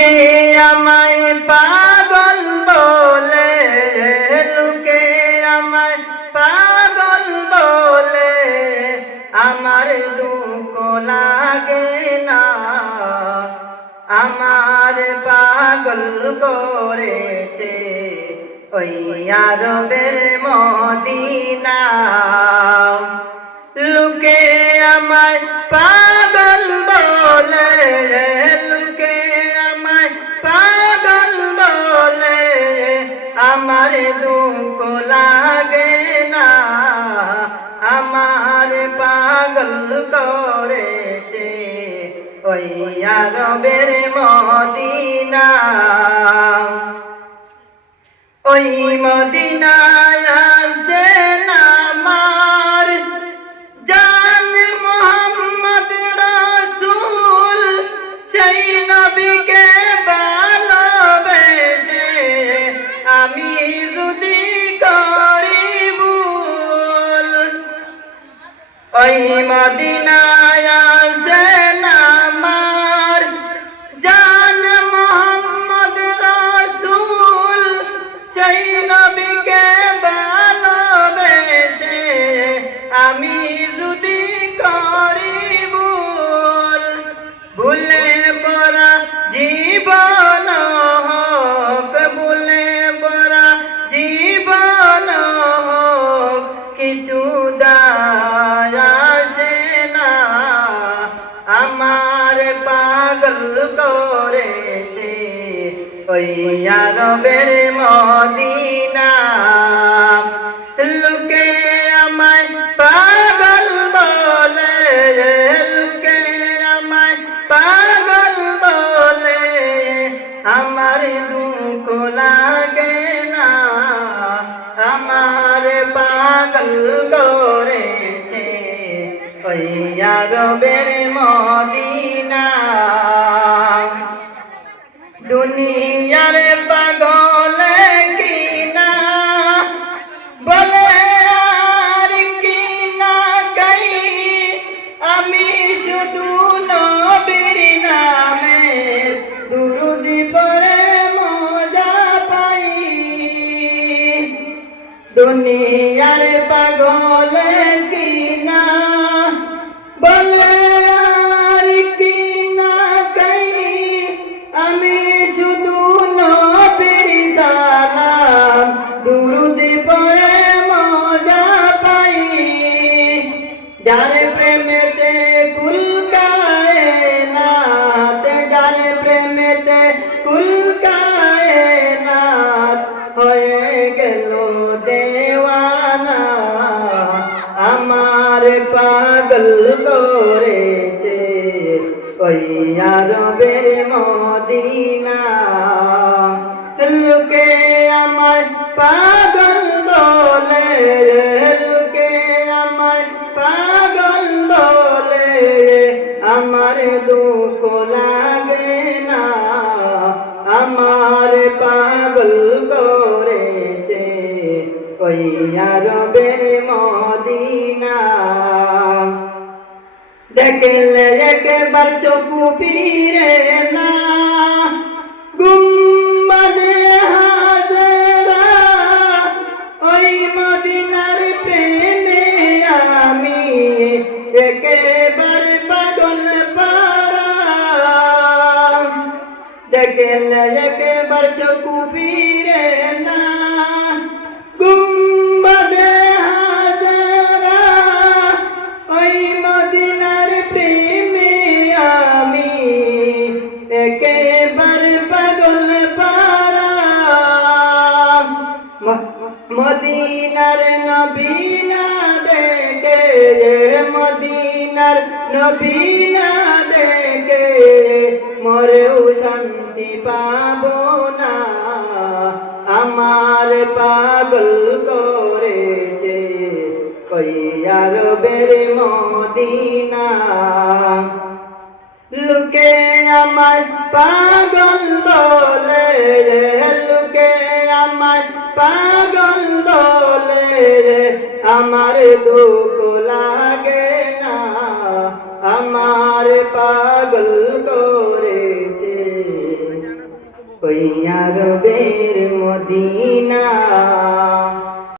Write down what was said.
লোকে আমায় পাগল বলে, লোকে আমায় পাগল বলে, আমার দুঃখ লাগে না। আমার পাগল করেছে ওই আরবের মদিনা। লোকে আমায় পাগল দুঃখ লাগে না। আমার পাগল করেছে ওই আরবের মদিনা। ওই মদিনায় আমি যদি করি ভুল, ওই মদিনায় আসেন আমার জান মোহাম্মদ রাসূল, সেই নবীকে ভালোবেসে আমি যদি আমার পাগল করেছে। ওই আরবের মদিনা। লোকে আমায় পাগল বলে লোকে আমায় পাগল বলে। আমার দুঃখ লাগে না, আমার পাগল করেছে। ওই আরবের মদিনা। প্রেমেতে কুলকায় নাত হয়ে গেল দেওয়ানা। আমার পাগল করেছে ওই আরবের মদিনা। লোকে আমার পাগল বলে আরবের মদিনা। দেখলে একবার চকু ফিরে না। গুম্বাদে হাজরা, ওই মদিনার প্রেমে আমি দেখলে একবার চকু ফিরে না। মদিনার নবীনা দেখে মদিনার নবীনা দেখে মরেও শান্তি পাবো না। আমার পাগল করেছে ওই আরবের মদিনা। লোকে আমার পাগল বলে লোকে আমার পাগল আমার দুঃখ লাগে না। আমার পাগল করেছে। ওই আরবের মদিনা।